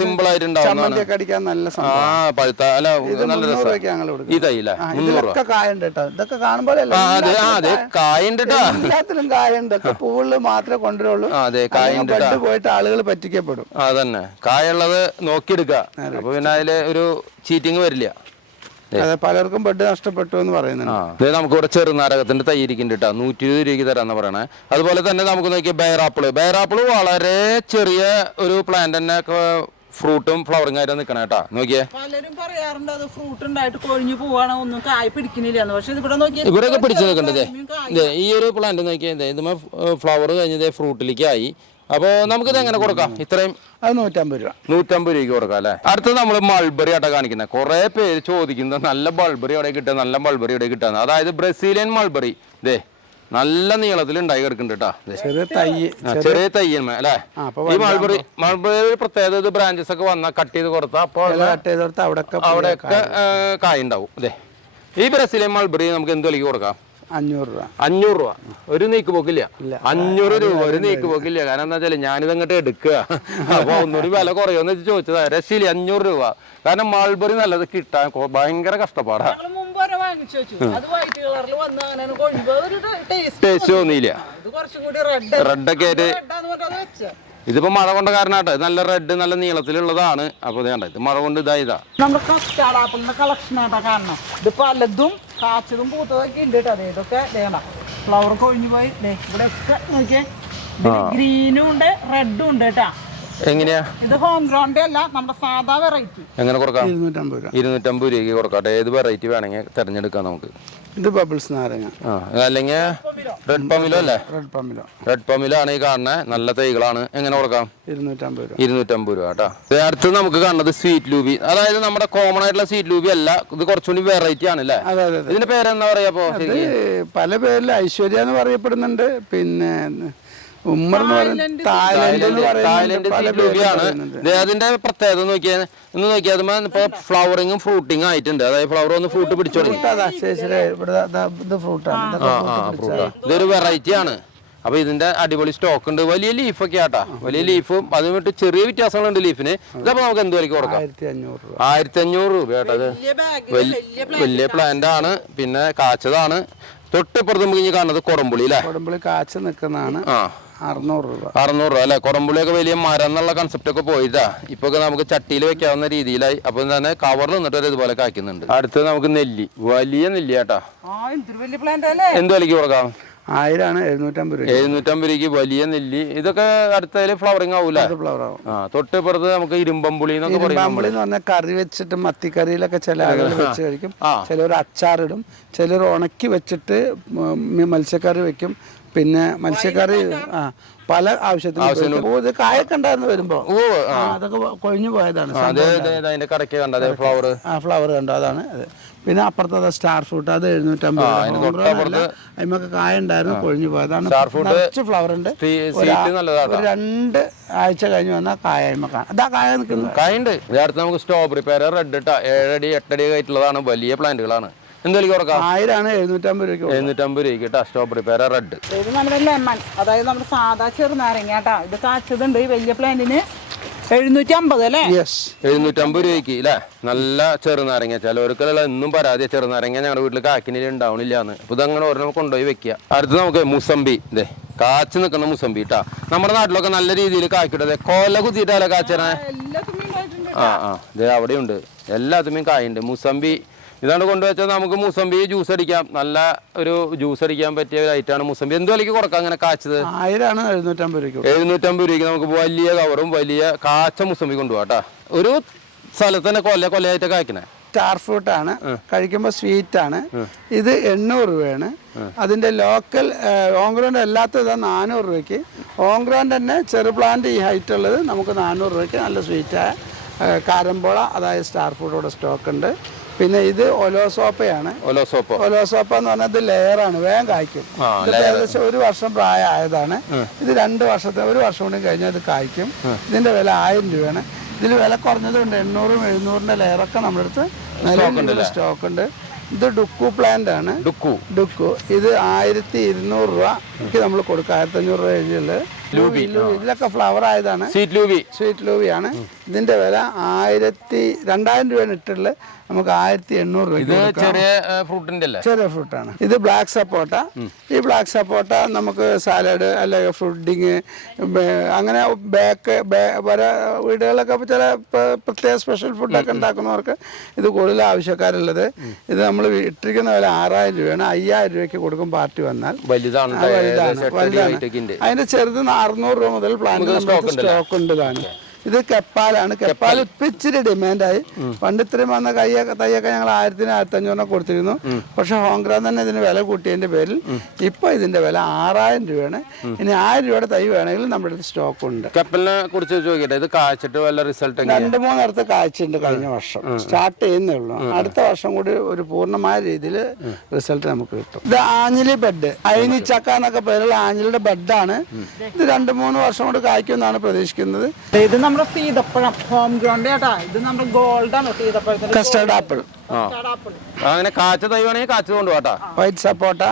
സിമ്പിൾ ആയിട്ട്
അടിക്കാൻ നല്ല
ആ
സംഭവം
പഴുത്ത അല്ല നല്ല
മുന്നൂറ്
രസം.
രൂപയ്ക്ക് ഞങ്ങൾ കൊടുക്കും
ഈ തൈയില്ല
ആ,
മുന്നൂറ്
കായുണ്ട് കേട്ടോ. ഇതൊക്കെ കാണുമ്പോൾ
അതെ അതെ കായുണ്ട് ട്ടാ.
എല്ലാത്തിലും കായുണ്ട്. ഒക്കെ പൂവിൽ മാത്രമേ കൊണ്ടുവരുള്ളൂ.
അതെ കായുണ്ട്
പോയിട്ട് ആളുകൾ പറ്റിക്കപ്പെടും.
അതന്നെ. കായുള്ളത് നോക്കിയെടുക്കുക അപ്പൊ പിന്നെ അതിൽ ഒരു ചീറ്റിങ് വരില്ല.
അതെ പലർക്കും ബെഡ് നഷ്ടപ്പെട്ടു എന്ന് പറയുന്നുണ്ട്.
നമുക്ക് ഇവിടെ ചെറുനാരകത്തിന്റെ തൈ ഇരിക്കുന്നുണ്ട് കേട്ടോ നൂറ്റി ഇരുപത് രൂപയ്ക്ക് തരാന്ന് പറയണേ. അതുപോലെ തന്നെ നമുക്ക് നോക്കിയാൽ ബയറാപ്പിൾ ബയറാപ്പിൾ വളരെ ചെറിയ ഒരു പ്ലാന്റ് തന്നെ ഫ്രൂട്ടും ഫ്ലവറും ആയിട്ട് നിൽക്കണേ കേട്ടോ നോക്കിയേ.
പലരും പറയാറുണ്ട് അത് ഫ്രൂട്ട് ഉണ്ടായിട്ട് കൊഴിഞ്ഞു പോവാണ് ഒന്നും കായ് പിടിക്കുന്നില്ല എന്ന് പക്ഷെ ഇവിടെ നോക്കിയാൽ
ഇവിടെയൊക്കെ പിടിച്ചു നിൽക്കണ്ടേ ദേ? ഈ ഒരു പ്ലാന്റ് നോക്കിയാൽ ഇതുമേ ഫ്ലവർ കഴിഞ്ഞതേ ഫ്രൂട്ടിലേക്ക് ആയി. അപ്പോൾ നമുക്കിത് എങ്ങനെ കൊടുക്കാം? ഇത്രയും?
അത് നൂറ്റമ്പത് രൂപ.
നൂറ്റമ്പത് രൂപയ്ക്ക് കൊടുക്കാം അല്ലേ? അടുത്തത് നമ്മൾ മൾബറി ആട്ടാ കാണിക്കുന്നത് കുറേ പേര് ചോദിക്കുന്നത് നല്ല മൾബറി അവിടെ കിട്ടുക? നല്ല മൾബറി അവിടെ കിട്ടുക അതായത് ബ്രസീലിയൻ മൾബറി ഇതേ നല്ല നീളത്തിൽ ഉണ്ടായി കിടക്കുന്നുണ്ട് കേട്ടോ
ചെറിയ
തയ്യന്മ അല്ലേ?
അപ്പൊ
ഈ മൾബറി മൾബറി പ്രത്യേകത ഇത് ബ്രാഞ്ചസ് ഒക്കെ വന്ന കട്ട് ചെയ്ത് കൊടുത്താൽ അപ്പോൾ
കട്ട് അവിടെയൊക്കെ
അവിടെയൊക്കെ കായ. ഉണ്ടാവും. അതെ ഈ ബ്രസീലിയൻ മൾബറി നമുക്ക് എന്ത് വിലയ്ക്ക് കൊടുക്കാം?
അഞ്ഞൂറ് രൂപ.
അഞ്ഞൂറ് രൂപ. ഒരു നീക്ക് പോക്കില്ല. അഞ്ഞൂറ് രൂപ ഒരു നീക്ക് പോക്കില്ല. കാരണം എന്താ വെച്ചാൽ ഞാനിത് അങ്ങോട്ട് എടുക്കുക. അപ്പൊ ഒന്നൂടി വില കുറയുമെന്ന് വെച്ച് ചോദിച്ചതാ. രശീലി അഞ്ഞൂറ് രൂപ. കാരണം മൾബറി നല്ലത് കിട്ടാൻ ഭയങ്കര കഷ്ടപ്പാടാ.
ടേസ്റ്റ്
തോന്നിയില്ല. റെഡൊക്കെ ആയിട്ട് ഇതിപ്പോ മഴ കൊണ്ട കാരണാട്ടോ നല്ല റെഡ് നല്ല നീളത്തിലുള്ളതാണ്. അപ്പൊ ഇത് കണ്ട ഇത് മഴ കൊണ്ട് ഇതായതാ
നമ്മുടെ കസ്റ്റാർഡ് ആപ്പിളിന്റെ കളക്ഷൻ ആയിട്ടാ കാരണം ഇത് പലതും കാച്ചതും പൂത്തതൊക്കെ ഉണ്ട് കേട്ടോ അതെ ഇതൊക്കെ വേണ്ട ഫ്ലവർ കൊഴിഞ്ഞു പോയി. ഇവിടെ ഒക്കെ നോക്കിയേ. ഗ്രീനും ഉണ്ട് റെഡും ഉണ്ട് കേട്ടാ.
എങ്ങനെയാ?
ഇത് ഹോം ഗ്രൗണ്ട് അല്ല നമ്മുടെ സാധാ വെറൈറ്റി
എങ്ങനെ കൊടുക്കാം?
ഇരുന്നൂറ്റമ്പത് രൂപ.
ഇരുന്നൂറ്റമ്പത് രൂപയ്ക്ക് കൊടുക്കാട്ടെ ഏത് വെറൈറ്റി വേണമെങ്കിൽ തിരഞ്ഞെടുക്കാം നമുക്ക്.
ഇത് ബബിൾസ് നാരങ്ങ.
ആ അല്ലെങ്കിൽ റെഡ് പമ്മിലോ അല്ലേ?
റെഡ് പമ്മിലോ
റെഡ് പമ്മിലോ ആണ് ഈ കാണുന്നത് നല്ല തൈകളാണ്. എങ്ങനെ കൊടുക്കാം?
ഇരുന്നൂറ്റമ്പത് രൂപ.
ഇരുന്നൂറ്റമ്പത് രൂപ കേട്ടോ. അടുത്ത് നമുക്ക് കാണുന്നത് സ്വീറ്റ് ലൂബി അതായത് നമ്മുടെ കോമൺ ആയിട്ടുള്ള സ്വീറ്റ് ലൂബി അല്ല. ഇത് കുറച്ചുകൂടി വെറൈറ്റി ആണ് അല്ലേ?
അതെ അതെ അതെ.
ഇതിന്റെ പേരെന്താ പറയാ
പല പേരിൽ ഐശ്വര്യ എന്ന് പറയപ്പെടുന്നുണ്ട്. പിന്നെ ഉമ്മർ തായ്ലൻഡ്
അതിന്റെ പ്രത്യേകത നോക്കിയാൽ ഇന്ന് നോക്കിയാൽ ഇപ്പൊ ഫ്ലവറിങ്ങും ഫ്രൂട്ടിങ്ങും ആയിട്ടുണ്ട്. അതായത് ഫ്ലവർ ഒന്ന് ഫ്രൂട്ട് പിടിച്ചു ഇതൊരു വെറൈറ്റി ആണ്. അപ്പൊ ഇതിന്റെ അടിപൊളി സ്റ്റോക്ക് ഉണ്ട്. വലിയ ലീഫൊക്കെ ആട്ടാ. വലിയ ലീഫും അതും വിട്ട് ചെറിയ വ്യത്യാസങ്ങളുണ്ട് ലീഫിന് ഇതപ്പോ നമുക്ക് എന്ത് വിലക്ക് കൊടുക്കാം?
ആയിരത്തി അഞ്ഞൂറ് രൂപ
കേട്ടത്
വലിയ ബാഗ്
വലിയ വലിയ പ്ലാന്റ് ആണ്. പിന്നെ കാച്ചതാണ്. തൊട്ടിപ്പുറത്ത് നമുക്ക് ഇനി കാണുന്നത് കൊടംപുളി അല്ലേ?
കൊടംപുളി കാച്ചു നിൽക്കുന്നതാണ്.
ആ.
അറുന്നൂറ് രൂപ.
അറുന്നൂറ് രൂപ അല്ലേ? കൊടംപുളിയൊക്കെ വലിയ മരം എന്നുള്ള കൺസെപ്റ്റ് ഒക്കെ പോയിട്ടാ ഇപ്പൊ നമുക്ക് ചട്ടിയിൽ വെക്കാവുന്ന രീതിയിലായി. അപ്പൊ തന്നെ കവറിൽ നിന്നിട്ട് ഇതുപോലെ കായ്ക്കുന്നുണ്ട്. അടുത്തത് നമുക്ക് നെല്ലി. വലിയ നെല്ലി കേട്ടാ എന്ത് വിലക്ക് കൊടുക്കാം?
ആയിരാണ് എഴുന്നൂറ്റമ്പത് രൂപ
എഴുന്നൂറ്റമ്പത് രൂപയ്ക്ക് വലിയ നെല്ലി. ഇതൊക്കെ അടുത്തതിൽ ഫ്ലവറിങ് ആവൂല?
ഫ്ലവർ ആവും.
ആ തൊട്ടിപ്പുറത്ത് നമുക്ക് ഇരുമ്പമ്പുളി എന്നൊക്കെ പറയും
എന്ന് പറഞ്ഞാൽ കറി വെച്ചിട്ട് മത്തിക്കറിയിലൊക്കെ ചില ആളുകൾ വെച്ച് കഴിക്കും. ചിലർ അച്ചാറിടും. ചിലർ ഉണക്കി വെച്ചിട്ട് മത്സ്യക്കറി വെക്കും. പിന്നെ മത്സ്യക്കറി ആ പല ആവശ്യത്തിനും ഇത് കായൊക്കെ ഉണ്ടായിരുന്നു വരുമ്പോ. അതൊക്കെ കൊഴിഞ്ഞു പോയതാണ്
അതെ അതെ അതെ, അതിന്റെ കടയ്ക്ക് കണ്ടത് ഫ്ലവർ
ആ ഫ്ലവർ കണ്ടോ അതാണ് അത്. പിന്നെ അപ്പുറത്തെ സ്റ്റാർ ഫ്രൂട്ട് അത് എഴുന്നൂറ്റമ്പത് അതിമൊക്കെ കായ ഉണ്ടായിരുന്നു കൊഴിഞ്ഞു പോയതാണ്. കുറച്ച് ഫ്ലവർ ഉണ്ട്. രണ്ട് ആഴ്ച കഴിഞ്ഞ് വന്നാൽ കായ കാണാം. അതാ കായ നിൽക്കുന്നു
കായുണ്ട് ഇത് അടുത്ത് നമുക്ക് സ്ട്രോബെറി പേര് റെഡ് ഇട്ടാ ഏഴടി എട്ടടി ആയിട്ടുള്ളതാണ് വലിയ പ്ലാന്റുകളാണ് എന്തെങ്കിലും കൊടുക്കാം?
ആയിരമാണ് എഴുന്നൂറ്റമ്പത് രൂപ.
എഴുന്നൂറ്റമ്പത് രൂപ കേട്ടോ സ്ട്രോബെറി പേര റെഡ്
ഇത് നമ്മുടെ ലെമൺ അതായത് നമ്മുടെ സാധാ ചെറുനാരങ്ങ കേട്ടോ ഇത് കാച്ചതുണ്ട് ഈ വലിയ പ്ലാന്റിന് എഴുന്നൂറ്റി അമ്പത് അല്ലേ?
യെസ്
എഴുന്നൂറ്റമ്പത് രൂപയ്ക്ക് അല്ലേ നല്ല ചെറുനാരങ്ങ ചിലവർക്കുള്ള എന്നും പരാതി ചെറുനാരങ്ങ ഞങ്ങളുടെ വീട്ടിൽ കാക്കിനിൽ ഉണ്ടാവണില്ല എന്ന് അപ്പൊ ഇതങ്ങനെ ഒരെണ്ണം കൊണ്ടുപോയി വെക്കുക അടുത്ത് നമുക്ക് മുസമ്പി ഇതേ കാച്ചു നിൽക്കുന്ന മുസമ്പി കേട്ടാ നമ്മുടെ നാട്ടിലൊക്കെ നല്ല രീതിയിൽ കാക്കിട്ടത് കൊല കുത്തിയിട്ടല്ലേ
കാച്ചനെ
ആ ആ ഇത് അവിടെയുണ്ട്. എല്ലാത്തിനും കായുണ്ട്. മുസമ്പി ഇതാണ് കൊണ്ടുവച്ചാൽ നമുക്ക് മുസംബി ജ്യൂസ് അടിക്കാം. നല്ല ഒരു ജ്യൂസ് അടിക്കാൻ പറ്റിയ ഒരു ഐറ്റാണ് മുസംബി എന്ത് വിലയ്ക്ക് കൊടുക്കാം അങ്ങനെ കാച്ചത്?
ആയിരമാണ് എഴുന്നൂറ്റമ്പത് രൂപയ്ക്ക്.
എഴുന്നൂറ്റമ്പത് രൂപയ്ക്ക് നമുക്ക് വലിയ കവറും വലിയ കാച്ച മുസംബി കൊണ്ടുപോകാം കേട്ടോ. ഒരു സ്ഥലത്ത് തന്നെ കൊല്ല കൊല്ലയായിട്ട് കായ്ക്കണേ?
സ്റ്റാർ ഫ്രൂട്ട് ആണ്. കഴിക്കുമ്പോൾ സ്വീറ്റ് ആണ്. ഇത് എണ്ണൂറ് രൂപയാണ്. അതിന്റെ ലോക്കൽ ഓങ്ഗ്രോണ്ട് അല്ലാത്തത് നാനൂറ് രൂപയ്ക്ക്. ഓങ്ഗ്രോണ്ട് തന്നെ ചെറു പ്ലാന്റ് ഈ ഹൈറ്റ് ഉള്ളത് നമുക്ക് നാനൂറ് രൂപയ്ക്ക് നല്ല സ്വീറ്റായ കാരമ്പോള അതായത് സ്റ്റാർ ഫ്രൂട്ടോടെ സ്റ്റോക്ക് ഉണ്ട്. പിന്നെ ഇത് ഒലോസോപ്പയാണ്.
ഒലോ സോപ്പോ
ഒലോസോപ്പ എന്ന് പറഞ്ഞാൽ ഇത് ലെയറാണ് വേഗം കായ്ക്കും. ഇത് ഏകദേശം ഒരു വർഷം പ്രായമായതാണ്. ഇത് രണ്ട് വർഷത്തെ ഒരു വർഷം കൂടി കഴിഞ്ഞാൽ ഇത് കായ്ക്കും. ഇതിന്റെ വില ആയിരം രൂപയാണ്. ഇതിൽ വില കുറഞ്ഞതുണ്ട് എണ്ണൂറും എഴുന്നൂറിന്റെ ലെയറൊക്കെ നമ്മുടെ അടുത്ത് നിലവിൽ സ്റ്റോക്ക് ഉണ്ട് ഇത് ഡുക്കു പ്ലാന്റ് ആണ്.
ഡുക്കു.
ഡുക്കു. ഇത് ആയിരത്തി ഇരുന്നൂറ് രൂപ നമ്മൾ കൊടുക്കുക ആയിരത്തി അഞ്ഞൂറ് രൂപ എഴുതിയുള്ളത് ലൂബി. ഇതിലൊക്കെ ഫ്ലവർ ആയതാണ്.
സ്വീറ്റ് ലൂബി.
സ്വീറ്റ് ലൂബിയാണ്. ഇതിന്റെ വില ആയിരത്തി രണ്ടായിരം രൂപയാണ് ഇട്ടുള്ളത് നമുക്ക് ആയിരത്തി എണ്ണൂറ് രൂപ
ചെറിയ ഫ്രൂട്ടിന്റെ അല്ലേ?
ചെറിയ ഫ്രൂട്ടാണ്. ഇത് ബ്ലാക്ക് സപ്പോട്ട. ഈ ബ്ലാക്ക് സപ്പോട്ട നമുക്ക് സാലഡ് അല്ലെങ്കിൽ ഫുഡിങ് അങ്ങനെ ബേക്ക് വര വീടുകളിലൊക്കെ ചില പ്രത്യേക സ്പെഷ്യൽ ഫുഡൊക്കെ ഉണ്ടാക്കുന്നവർക്ക് ഇത് കൂടുതൽ ആവശ്യക്കാരുള്ളത്. ഇത് നമ്മൾ ഇട്ടിരിക്കുന്ന വില ആറായിരം രൂപയാണ്. അയ്യായിരം രൂപയ്ക്ക് കൊടുക്കും പാർട്ടി വന്നാൽ.
വലുതാണ്
വലുതാണ്. അതിന്റെ ചെറുത് അറുന്നൂറ് രൂപ മുതൽ പ്ലാന്റ് സ്റ്റോക്ക് ഉണ്ട് താനും. ഇത് കെപ്പാലാണ്. കെപ്പാൽ ഇപ്പൊ ഇച്ചിരി ഡിമാൻഡായി. പണ്ട് ഇത്രയും വന്ന കൈയൊക്കെ തൈയൊക്കെ ഞങ്ങൾ ആയിരത്തിന് ആയിരത്തി അഞ്ഞൂറിനെ കൊടുത്തിരുന്നു. പക്ഷെ ഹോങ്ക്രാൻ തന്നെ ഇതിന് വില കൂട്ടിയതിന്റെ പേരിൽ ഇപ്പൊ ഇതിന്റെ വില ആറായിരം രൂപയാണ്. ഇനി ആയിരം രൂപയുടെ തൈ വേണമെങ്കിൽ നമ്മുടെ അടുത്ത് സ്റ്റോക്ക് ഉണ്ട്
കപ്പലിനെ കുറിച്ച് ചോദിക്കട്ടെ? ഇത് കാച്ചിട്ട് വല്ല റിസൾട്ട്
രണ്ട് മൂന്നിടത്ത് കാഴ്ചയുണ്ട് കഴിഞ്ഞ വർഷം. സ്റ്റാർട്ട് ചെയ്യുന്നേ ഉള്ളൂ. അടുത്ത വർഷം കൂടി ഒരു പൂർണമായ രീതിയിൽ റിസൾട്ട് നമുക്ക് കിട്ടും. ഇത് ആഞ്ഞിലി ബെഡ്. അയിനിച്ചക്ക എന്നൊക്കെ പേരുള്ള ആഞ്ഞിലിയുടെ ബെഡാണ്. ഇത് രണ്ട് മൂന്ന് വർഷം കൊണ്ട് കായ്ക്കുമെന്നാണ് പ്രതീക്ഷിക്കുന്നത്.
ഇത് നമ്മുടെ സീതപ്പഴം ഹോം ഗ്രൗണ്ട് കേട്ടാ ഇത് നമ്മുടെ ഗോൾഡ്. ആണ് സീതപ്പഴത്തിന്റെ
കസ്റ്റർഡ് ആപ്പിൾ
ആപ്പിൾ
അങ്ങനെ കാച്ച തൈ വേണമെങ്കിൽ കാച്ച കൊണ്ടുപോട്ടാ
വൈറ്റ് സപ്പോട്ട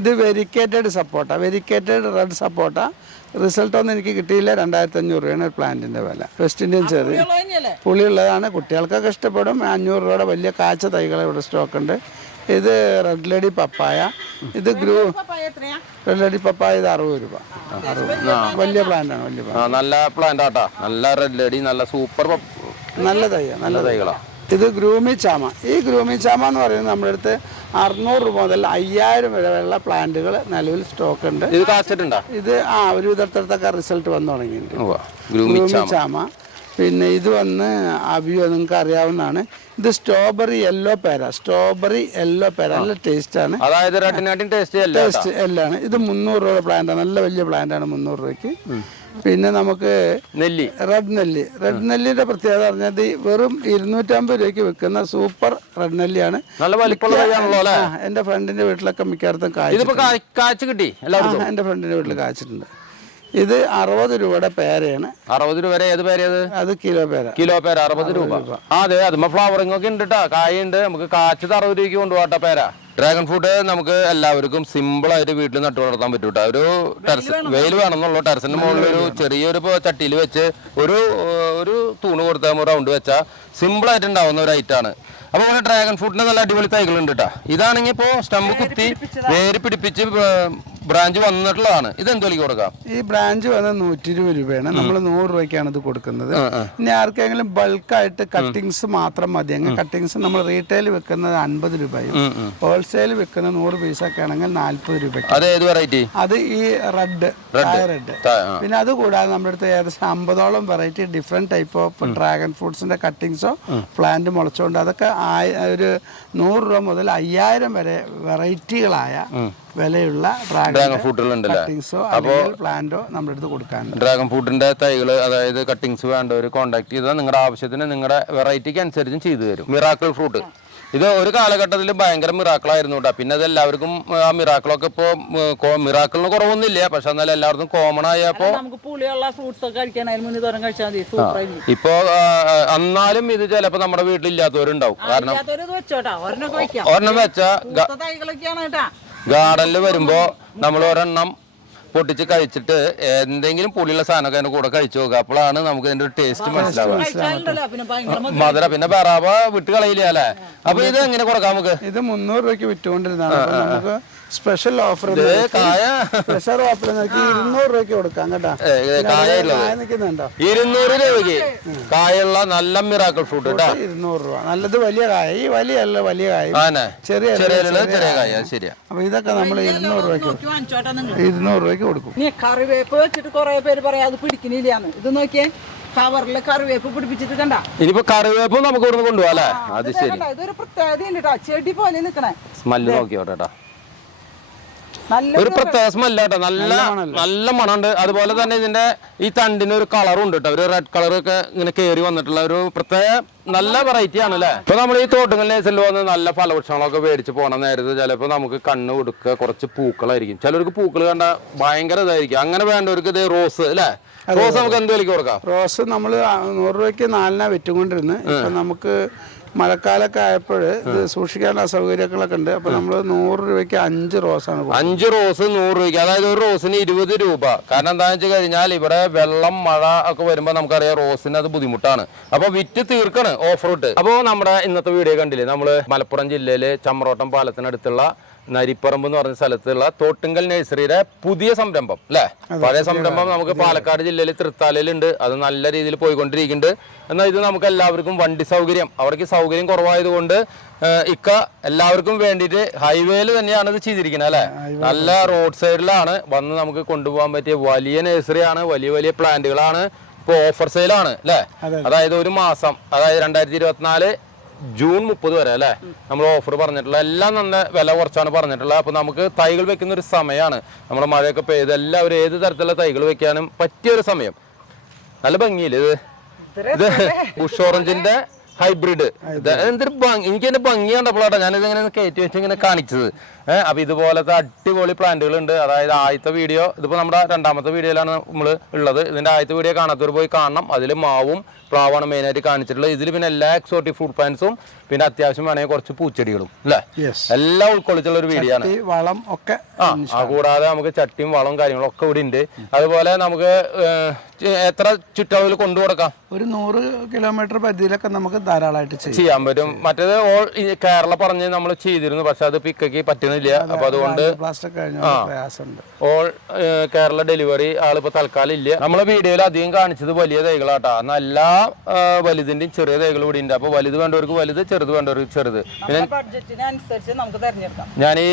ഇത് വെരിക്കേറ്റഡ് സപ്പോട്ട വെരിക്കേറ്റഡ് റെഡ് സപ്പോട്ട റിസൾട്ട് ഒന്നും എനിക്ക് കിട്ടിയില്ല. രണ്ടായിരത്തി അഞ്ഞൂറ് രൂപയാണ് ഒരു പ്ലാന്റിന്റെ വില. West Indian cherry? പുളിയുള്ളതാണ്. കുട്ടികൾക്കൊക്കെ ഇഷ്ടപ്പെടും. അഞ്ഞൂറ് രൂപയുടെ വലിയ കാച്ച തൈകൾ ഇവിടെ സ്റ്റോക്ക് ഉണ്ട്. ഇത് റെഡ് ലേഡി പപ്പായ ഇത് ഗ്രൂ റെഡ് ലേഡി പപ്പായ ഇത് അറുപത് രൂപ. വലിയ പ്ലാന്റാണ് വലിയ പ്ലാന്റ്
ആ നല്ല പ്ലാന്റ് ആട്ടാ. നല്ല റെഡ് ലേഡി നല്ല സൂപ്പർ
നല്ല തൈ നല്ല
തൈകളാ.
ഇത് ഗ്രൂമി ചാമ. ഈ ഗ്രൂമി ചാമ എന്ന് പറയുന്നത് നമ്മുടെ അടുത്ത് അറുന്നൂറ് രൂപ മുതൽ അയ്യായിരം വരെ ഉള്ള പ്ലാന്റുകൾ നിലവിൽ സ്റ്റോക്ക് ഉണ്ട്.
ഇത്
ഇത് ആ ഒരു വിധത്തിലത്തൊക്കെ റിസൾട്ട് വന്നു തുടങ്ങിയിട്ടുണ്ട്.
ഗ്രൂമി
ഗ്രൂമി ചാമ. പിന്നെ ഇത് വന്ന് അവിയോ നിങ്ങൾക്ക് അറിയാവുന്നതാണ്. ഇത് സ്ട്രോബെറി യെല്ലോ പേര. സ്ട്രോബെറി യെല്ലോ പേര. നല്ല ടേസ്റ്റാണ്
അതായത് ടേസ്റ്റ് അല്ല
ടേസ്റ്റ് എല്ലാം ഇത് മുന്നൂറ് രൂപയുടെ പ്ലാന്റാണ് നല്ല വലിയ പ്ലാന്റ് ആണ് മുന്നൂറ് രൂപയ്ക്ക്. പിന്നെ നമുക്ക്
നെല്ലി.
റെഡ് നെല്ലി. റെഡ് നെല്ലിന്റെ പ്രത്യേകത പറഞ്ഞത് ഈ വെറും ഇരുന്നൂറ്റമ്പത് രൂപയ്ക്ക് വെക്കുന്ന സൂപ്പർ റെഡ് നെല്ലിയാണ്. ആ, ഫ്രണ്ടിന്റെ വീട്ടിലൊക്കെ മിക്കവാറും കായ്
ഇതിപ്പോ കാ- കാച്ച് കിട്ടി
എന്റെ ഫ്രണ്ടിന്റെ വീട്ടിൽ കായ്ച്ചിട്ടുണ്ട്. ഇത് അറുപത് രൂപയുടെ പേരയാണ്.
അറുപത് രൂപ വരെ ഏത് പേരേത് അത്?
അത് കിലോ പേര.
കിലോ പേര അറുപത് രൂപ. ആ അതെ അതുമ്പോ ഫ്ലവറിംഗ് ഒക്കെ ഉണ്ട് കേട്ടോ കായുണ്ട് നമുക്ക് കാച്ചത് അറുപത് രൂപയ്ക്ക് കൊണ്ടുപോകട്ടെ പേര. ഡ്രാഗൺ ഫ്രൂട്ട് നമുക്ക് എല്ലാവർക്കും സിമ്പിൾ ആയിട്ട് വീട്ടിൽ നട്ടു വളർത്താൻ പറ്റും കേട്ടോ ഒരു ടെറസ് വെയിൽ വേണമെന്നുള്ളൂ. ടെറസിന്റെ മുകളിൽ ഒരു ചെറിയൊരു ചട്ടിയിൽ വെച്ച് ഒരു ഒരു തൂണ് കൊടുത്താൽ റൗണ്ട് വെച്ചാൽ സിമ്പിൾ ആയിട്ട് ഉണ്ടാവുന്ന ഒരു ഐറ്റം ആണ്. അപ്പൊ അങ്ങനെ ഡ്രാഗൺ ഫ്രൂട്ടിന് നല്ല അടിപൊളി തൈകളുണ്ട് ഉണ്ട് കേട്ടോ ഇതാണെങ്കിൽ ഇപ്പോ സ്റ്റമ്പ് കുത്തി വേര് പിടിപ്പിച്ച് ബ്രാഞ്ച് വന്നിട്ടുള്ളതാണ്. ഇത് എന്ത് കൊടുക്കാം?
ഈ ബ്രാഞ്ച് വന്ന നൂറ്റി ഇരുപത് രൂപയാണ് നമ്മൾ നൂറ് രൂപയ്ക്കാണ് ഇത് കൊടുക്കുന്നത്. ഇനി ആർക്കെങ്കിലും ബൾക്കായിട്ട് കട്ടിങ്സ് മാത്രം മതി. അങ്ങനെ കട്ടിങ്സ് നമ്മൾ റീറ്റെയിൽ വെക്കുന്നത് അൻപത് രൂപയും ഹോൾസെയിൽ വെക്കുന്ന നൂറ് പീസൊക്കെ ആണെങ്കിൽ നാല്പത് രൂപയ്ക്ക്.
അത് ഏത് വെറൈറ്റി?
അത് ഈ റെഡ് റെഡ്. പിന്നെ അത് കൂടാതെ നമ്മുടെ അടുത്ത് ഏകദേശം അമ്പതോളം variety different type of dragon ഫ്രൂട്ട്സിന്റെ കട്ടിങ്സോ പ്ലാന്റ് മുളച്ചുകൊണ്ട് അതൊക്കെ ഒരു നൂറ് രൂപ മുതൽ അയ്യായിരം വരെ വെറൈറ്റികളായ വിലയുള്ള
ഡ്രാഗൺ
ഡ്രാഗൺ
ഫ്രൂട്ട് ഉണ്ടല്ലേ
കട്ടിങ്സോ പ്ലാന്റോ നമ്മുടെ അടുത്ത് കൊടുക്കാൻ
ഡ്രാഗൺ ഫ്രൂട്ടിന്റെ തൈകൾ അതായത് കട്ടിങ്സ് വേണ്ടവർ കോൺടാക്ട് ചെയ്താൽ നിങ്ങളുടെ ആവശ്യത്തിന് നിങ്ങളുടെ വെറൈറ്റിക്ക് അനുസരിച്ചും ചെയ്തു തരും. മിറാക്കിൾ ഫ്രൂട്ട് ഇത് ഒരു കാലഘട്ടത്തിൽ ഭയങ്കര മിറാക്കിളായിരുന്നു കേട്ടോ പിന്നെ അത് എല്ലാവർക്കും ആ മിറാക്കിളൊക്കെ ഇപ്പോൾ മിറാക്കിളിന് കുറവൊന്നുമില്ല. പക്ഷെ എന്നാലും എല്ലാവർക്കും കോമൺ ആയപ്പോൾ ഇപ്പോ എന്നാലും ഇത് ചിലപ്പോൾ നമ്മുടെ വീട്ടിലില്ലാത്തവരുണ്ടാവും. കാരണം ഒരെണ്ണം വെച്ചാൽ ഗാർഡനിൽ വരുമ്പോൾ നമ്മൾ ഒരെണ്ണം പൊട്ടിച്ച് കഴിച്ചിട്ട് എന്തെങ്കിലും പുളിയുള്ള സാധനമൊക്കെ അതിന്റെ കൂടെ കഴിച്ചു നോക്കുക. അപ്പോഴാണ് നമുക്ക് ഇതിന്റെ ഒരു ടേസ്റ്റ് മനസ്സിലാവുക.
മധുരം.
പിന്നെ പറാവ വിട്ട് കളയില്ല അല്ലേ? അപ്പൊ ഇത് എങ്ങനെ കൊടുക്കാം നമുക്ക്?
ഇത് മുന്നൂറ് രൂപയ്ക്ക് വിറ്റുകൊണ്ടിരുന്നതാണ്. നമുക്ക് സ്പെഷ്യൽ ഓഫർ സ്പെഷ്യൽ ഓഫർ നോക്കി ഇരുന്നൂറ് രൂപയ്ക്ക് കൊടുക്കാം കേട്ടോ. നിൽക്കുന്നുണ്ടോ?
ഇരുന്നൂറ് രൂപയ്ക്ക്. കായുള്ള നല്ല മിറാക്കിൾ ഫ്രൂട്ട് കേട്ടോ.
ഇരുന്നൂറ് രൂപ. നല്ലത് വലിയ കായ. ഈ വലിയല്ല വലിയ കായ. ചെറിയ
ചെറിയ കായ. ശരിയാ.
അപ്പൊ ഇതൊക്കെ നമ്മൾ ഇരുന്നൂറ് രൂപയ്ക്ക് ഇരുന്നൂറ് രൂപയ്ക്ക് കൊടുക്കും.
നീ കറിവേപ്പ് വെച്ചിട്ട് കുറെ പേര് പറയാം അത് പിടിക്കുന്നില്ല ഇത് നോക്കിയേ കവറിൽ കറിവേപ്പ് പിടിപ്പിച്ചിട്ട് കണ്ട.
ഇനിയിപ്പോ കറിവേപ്പ് നമുക്ക് ഇവിടുന്ന് കൊണ്ടുപോകാം അല്ലേ? അത് ശരി.
ഇതൊരു പ്രത്യേകത ചെടി പോലെ നിക്കണേ.
സ്മെല്ല് നോക്കിയോട്ടെ ഒരു പ്രത്യേക സ്മെല്ല കേട്ടോ. നല്ല നല്ല മണമുണ്ട്. അതുപോലെ തന്നെ ഇതിന്റെ ഈ തണ്ടിന് ഒരു കളറും ഉണ്ട് കേട്ടോ. ഒരു റെഡ് കളർ ഒക്കെ ഇങ്ങനെ കയറി വന്നിട്ടുള്ള ഒരു പ്രത്യേക നല്ല വെറൈറ്റി ആണ് അല്ലേ? ഇപ്പൊ നമ്മൾ ഈ തോട്ടുങ്ങൽ നേഴ്സറിൽ വന്ന് നല്ല ഫലവൃക്ഷങ്ങളൊക്കെ മേടിച്ച് പോണ നേരത്ത് ചിലപ്പോൾ നമുക്ക് കണ്ണ് കൊടുക്കുക കുറച്ച് പൂക്കളായിരിക്കും. ചിലർക്ക് പൂക്കൾ കണ്ട ഭയങ്കര ഇതായിരിക്കും. അങ്ങനെ വേണ്ടവർക്ക് ഇത് റോസ് അല്ലേ? റോസ് നമുക്ക് എന്ത് വിലക്ക് കൊടുക്കാം?
റോസ് നമ്മൾ നൂറ് രൂപയ്ക്ക് നാലിനാ വിറ്റുകൊണ്ടിരുന്നു. ഇപ്പൊ നമുക്ക് മഴക്കാലൊക്കെ ആയപ്പോൾ ഇത് സൂക്ഷിക്കാനുള്ള അസൗകര്യങ്ങളൊക്കെ ഉണ്ട്. അപ്പൊ നമ്മൾ നൂറ് രൂപയ്ക്ക് അഞ്ച് റോസാണ്.
അഞ്ച് റോസ് നൂറ് രൂപയ്ക്ക്. അതായത് ഒരു റോസിന് ഇരുപത് രൂപ. കാരണം എന്താണെന്ന് വെച്ച് കഴിഞ്ഞാൽ ഇവിടെ വെള്ളം മഴ ഒക്കെ വരുമ്പോൾ നമുക്കറിയാം റോസിന് അത് ബുദ്ധിമുട്ടാണ്. അപ്പൊ വിറ്റ് തീർക്കാണ് ഓഫ് അപ്പോൾ നമ്മുടെ ഇന്നത്തെ വീഡിയോ കണ്ടില്ലേ? നമ്മൾ മലപ്പുറം ജില്ലയിലെ ചമ്രോട്ടം പാലത്തിനടുത്തുള്ള നരിപ്പറമ്പ് എന്ന് പറഞ്ഞ സ്ഥലത്തുള്ള തോട്ടുങ്കൽ നഴ്സറിയുടെ പുതിയ സംരംഭം അല്ലേ? പഴയ സംരംഭം നമുക്ക് പാലക്കാട് ജില്ലയിൽ തൃത്താലയിലുണ്ട്. അത് നല്ല രീതിയിൽ പോയിക്കൊണ്ടിരിക്കുന്നുണ്ട്. എന്നാൽ ഇത് നമുക്ക് എല്ലാവർക്കും വണ്ടി സൗകര്യം അവർക്ക് സൗകര്യം കുറവായതുകൊണ്ട് ഇക്ക എല്ലാവർക്കും വേണ്ടിയിട്ട് ഹൈവേയിൽ തന്നെയാണ് ഇത് ചെയ്തിരിക്കുന്നത് അല്ലേ? നല്ല റോഡ് സൈഡിലാണ് വന്ന് നമുക്ക് കൊണ്ടുപോകാൻ പറ്റിയ വലിയ നഴ്സറിയാണ് വലിയ വലിയ പ്ലാന്റുകളാണ് ഇപ്പൊ ഓഫർ സെയിലാണ് അല്ലേ?
അതെ.
അതായത് ഒരു മാസം അതായത് രണ്ടായിരത്തി ഇരുപത്തിനാല് ജൂൺ മുപ്പത് വരെ അല്ലേ? നമ്മൾ ഓഫർ പറഞ്ഞിട്ടുള്ള എല്ലാം നല്ല വില കുറച്ചാണ് പറഞ്ഞിട്ടുള്ളത്. അപ്പോൾ നമുക്ക് തൈകൾ വെക്കുന്ന ഒരു സമയമാണ് നമ്മുടെ മഴയൊക്കെ പെയ്ത് എല്ലാവരും ഏത് തരത്തിലുള്ള തൈകൾ വെക്കാനും പറ്റിയ ഒരു സമയം. നല്ല ഭംഗിയില്ലേ ഇത്? ഇത് ഉഷ് ഓറഞ്ചിന്റെ ഹൈബ്രിഡ് എന്തൊരു ഭംഗി. എനിക്ക് എന്റെ ഭംഗി കണ്ടപ്പോഴാട്ടോ ഞാനിത് ഇങ്ങനെ കയറ്റി വെച്ച് ഇങ്ങനെ കാണിച്ചത്. ഏഹ് അപ്പൊ ഇതുപോലത്തെ അടിപൊളി പ്ലാന്റുകൾ ഉണ്ട് അതായത് ആദ്യത്തെ വീഡിയോ ഇതിപ്പോ നമ്മുടെ രണ്ടാമത്തെ വീഡിയോയിലാണ് നമ്മൾ ഉള്ളത്. ഇതിന്റെ ആദ്യത്തെ വീഡിയോ കാണാത്തവർ പോയി കാണണം. അതിൽ മാവും പ്ലാവാണ് മെയിനായിട്ട് കാണിച്ചിട്ടുള്ളത്. ഇതിൽ പിന്നെ എല്ലാ എക്സോട്ടിക് ഫ്രൂട്ട് പ്ലാന്റ്സും പിന്നെ അത്യാവശ്യം വേണമെങ്കിൽ കുറച്ച് പൂച്ചെടികളും അല്ലേ? എല്ലാം ഉൾക്കൊള്ളിച്ചുള്ള ഒരു
ഈ വളം ഒക്കെ
ആ കൂടാതെ നമുക്ക് ചട്ടിയും വളവും കാര്യങ്ങളും ഒക്കെ ഇവിടെ ഉണ്ട്. അതുപോലെ നമുക്ക് എത്ര ചുറ്റളവിൽ കൊണ്ടു കൊടുക്കാം?
ഒരു നൂറ് കിലോമീറ്റർ പരിധിയിലൊക്കെ നമുക്ക് ധാരാളമായിട്ട് ചെയ്യാം.
ചെയ്യാൻ പറ്റും. മറ്റേത് ഓൾ കേരള പറഞ്ഞ് നമ്മൾ ചെയ്തിരുന്നു പക്ഷെ അത് പിക്കയ്ക്ക് പറ്റുന്നില്ല. അപ്പൊ അതുകൊണ്ട് ഓൾ കേരള ഡെലിവറി ആളിപ്പോ തൽക്കാലം ഇല്ല. നമ്മളെ വീഡിയോയിൽ അധികം കാണിച്ചത് വലിയ തൈകളാട്ടാ. എന്നാൽ എല്ലാ വലുതിന്റെയും ചെറിയ തൈകൾ ഇവിടെ ഉണ്ട്. അപ്പൊ വലുത് വേണ്ടവർക്ക് വലുത് ചെറുത് വേണ്ട ഒരു
ചെറുത്. ബഡ്ജറ്റിനനുസരിച്ച് നമുക്ക് തിരഞ്ഞെടുക്കാം.
ഞാൻ ഈ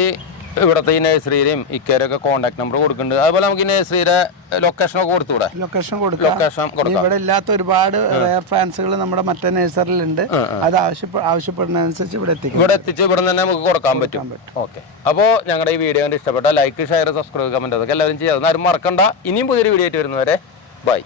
ഇവിടുത്തെ ഈ നഴ്സറിയിലെയും ഇക്കാരൊക്കെ കോൺടാക്ട് നമ്പർ കൊടുക്കുന്നുണ്ട്. അതുപോലെ നമുക്ക് ഈ നഴ്സറിയുടെ ലൊക്കേഷനൊക്കെ കൊടുത്തുകൂടെ?
ലൊക്കേഷൻ കൊടുക്കാം.
ലൊക്കേഷൻ കൊടുക്കാം.
ഇവിടെ ഇല്ലാത്ത ഒരുപാട് റെയർ ഫാൻസുകൾ നമ്മുടെ മറ്റേ നഴ്സറിയിലുണ്ട്. അത് ആവശ്യപ്പെ ആവശ്യപ്പെടുന്നതനുസരിച്ച് ഇവിടെ എത്തിക്കും.
ഇവിടെ എത്തിച്ച് ഇവിടെ തന്നെ നമുക്ക് കൊടുക്കാൻ പറ്റും. ഓക്കെ. അപ്പോൾ ഞങ്ങളുടെ ഈ വീഡിയോ കണ്ട് ഇഷ്ടപ്പെട്ട ലൈക്ക് ഷെയർ സബ്സ്ക്രൈബ് കമന്റ് അതൊക്കെ എല്ലാവരും ചെയ്യാം. അതൊന്നും ആരും മറക്കണ്ട. ഇനിയും പുതിയൊരു വീഡിയോ ആയിട്ട് വരുന്നവരെ ബൈ